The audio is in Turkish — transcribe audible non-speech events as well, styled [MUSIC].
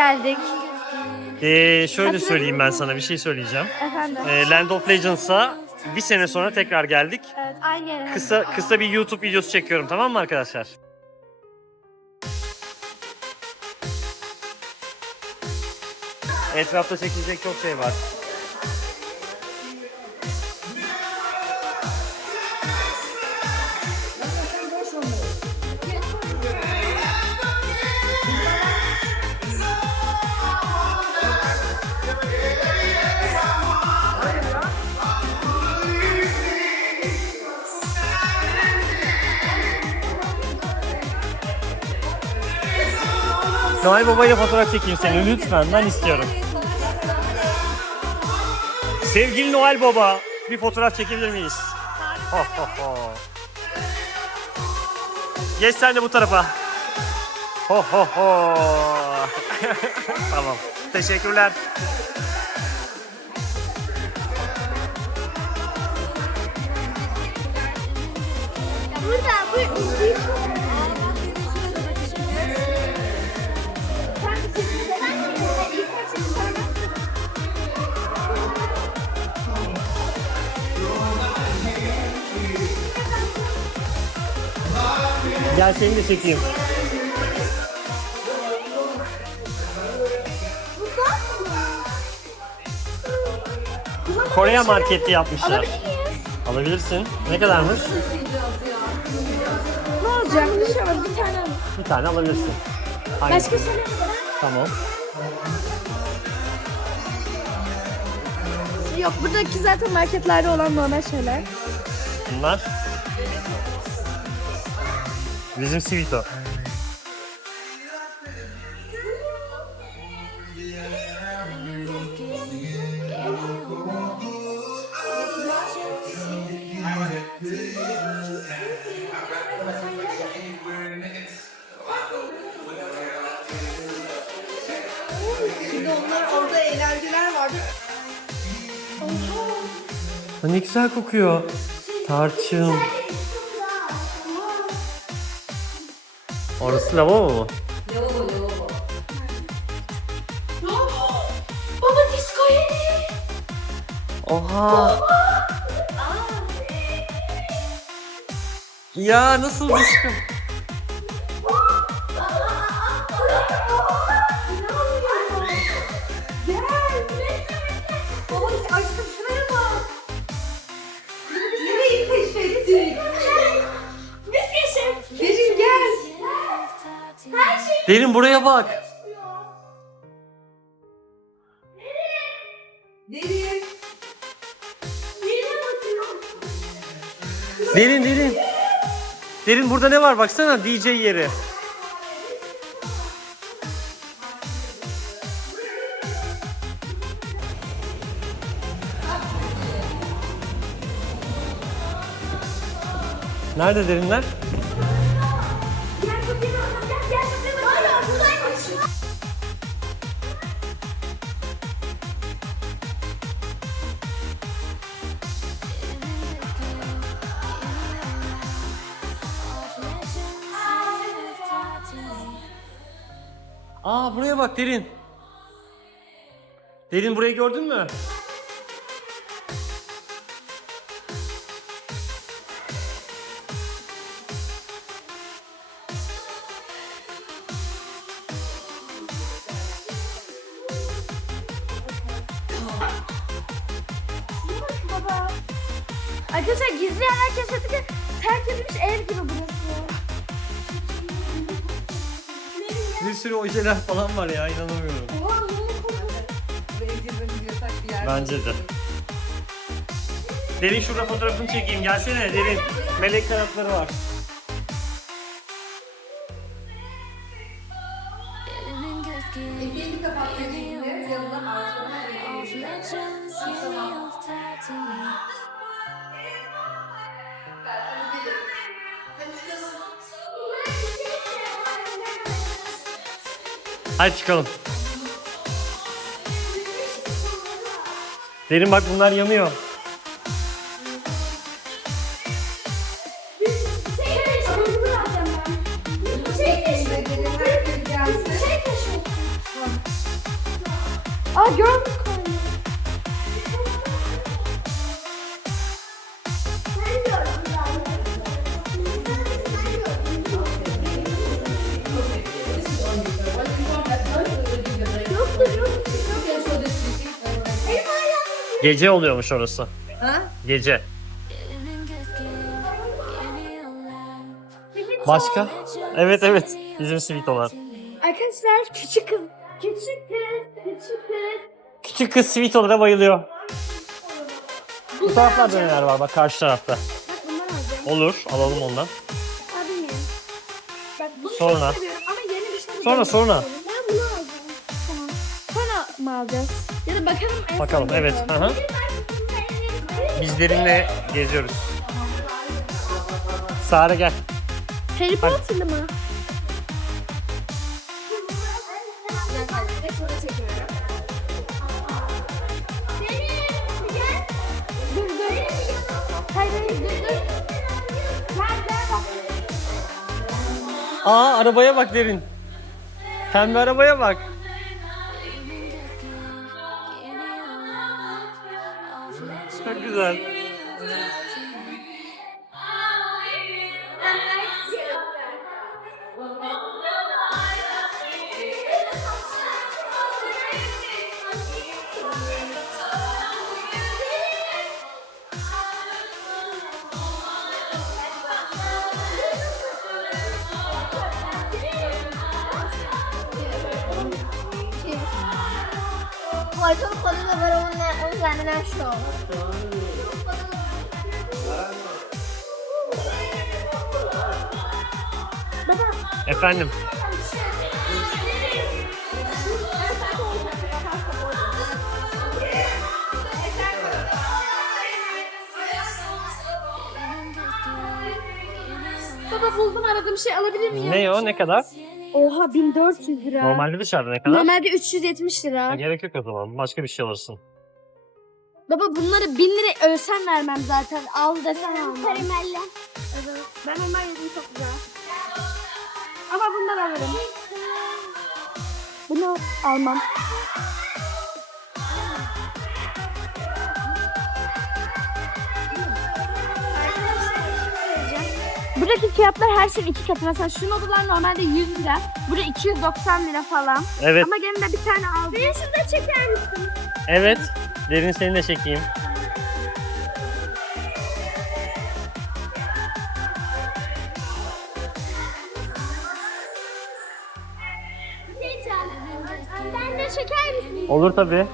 geldik. Ee, şöyle söyleyeyim ben sana bir şey söyleyeceğim. Efendim. Ee, Land of Legends'a bir sene sonra tekrar geldik. Evet aynı yere. Kısa kısa bir YouTube videosu çekiyorum tamam mı arkadaşlar? Etrafta çekilecek çok şey var. Noel Baba ile fotoğraf çekeyim seni lütfen ben istiyorum. Sevgili Noel Baba bir fotoğraf çekebilir miyiz? Ho, ho, ho. Geç sen de bu tarafa. Ho ho ho. [LAUGHS] tamam. Teşekkürler. Burada bu Gel seni de çekeyim. Korea marketi yapmışlar. Alabilir miyiz? Alabilirsin. Ne kadarmış? Ne olacak? Bir şey var. Bir tane. Bir tane alabilirsin. Hangi? Başka söyle mi? Tamam. Yok buradaki zaten marketlerde olan normal şeyler. Bunlar. Bizim Sivito. Şimdi onlar orada eğlenceler vardı. Ne güzel kokuyor. Tarçın. Orası lavabo mu? Lavabo lavabo. Baba disco yedi. Oha. Ya nasıl düştüm? Baba aşkım Derin buraya bak. Derin. Derin derin. Derin burada ne var baksana DJ yeri. Nerede derinler? Aa buraya bak Derin. Derin burayı gördün mü? Arkadaşlar gizli yerler kesinlikle terk edilmiş ev gibi burası. Bir sürü ojeler falan var ya inanamıyorum. Oha ne oldu? Buraya girmemiz yasak bir yer. Bence de. Derin şurada fotoğrafını çekeyim. Gelsene Derin. Melek kanatları var. Elini kapat dediğinde yanına ağzına Hadi çıkalım. Derin bak bunlar yanıyor. Şey keşfettim. Şey Gece oluyormuş orası. Ha? Gece. Başka? Evet evet. Bizim sweet olan. Arkadaşlar küçük kız. Küçük kız. Küçük kız. Küçük kız sweet olana bayılıyor. Bu taraflarda neler var bak karşı tarafta. Bak bundan alacağım. Olur alalım ondan. Abi? Bak bunu Sonra. çok seviyorum ama yeni bir şey Sonra, sonra. Alacağız? Ya da bakalım en Bakalım son evet. bakalım. Hı hı. Biz derinle geziyoruz. Sare gel. Harry Potter'lı mı? Dur dur. Hayır hayır dur dur. Nerede? Aa arabaya bak derin. Pembe arabaya bak. Güzel. Poi sono potuto per un, un camera show. Efendim. Baba buldum aradığım şey alabilir miyim? Ne o ne kadar? Oha 1400 lira. Normalde dışarıda ne kadar? Normalde 370 lira. Ha, gerek yok o zaman. Başka bir şey alırsın. Baba bunları 1000 lira ölsen vermem zaten. Al desen almam. Caramella. Evet. Ben ondan yedim çok güzel. Ama bundan alırım. Bunu almam. Buradaki fiyatlar her şeyin iki katı. Mesela şu noodle'lar normalde 100 lira. Burada 290 lira falan. Evet. Ama gene de bir tane aldım. Beni şurada çeker misin? Evet. Derin seni de çekeyim. Olur tabii.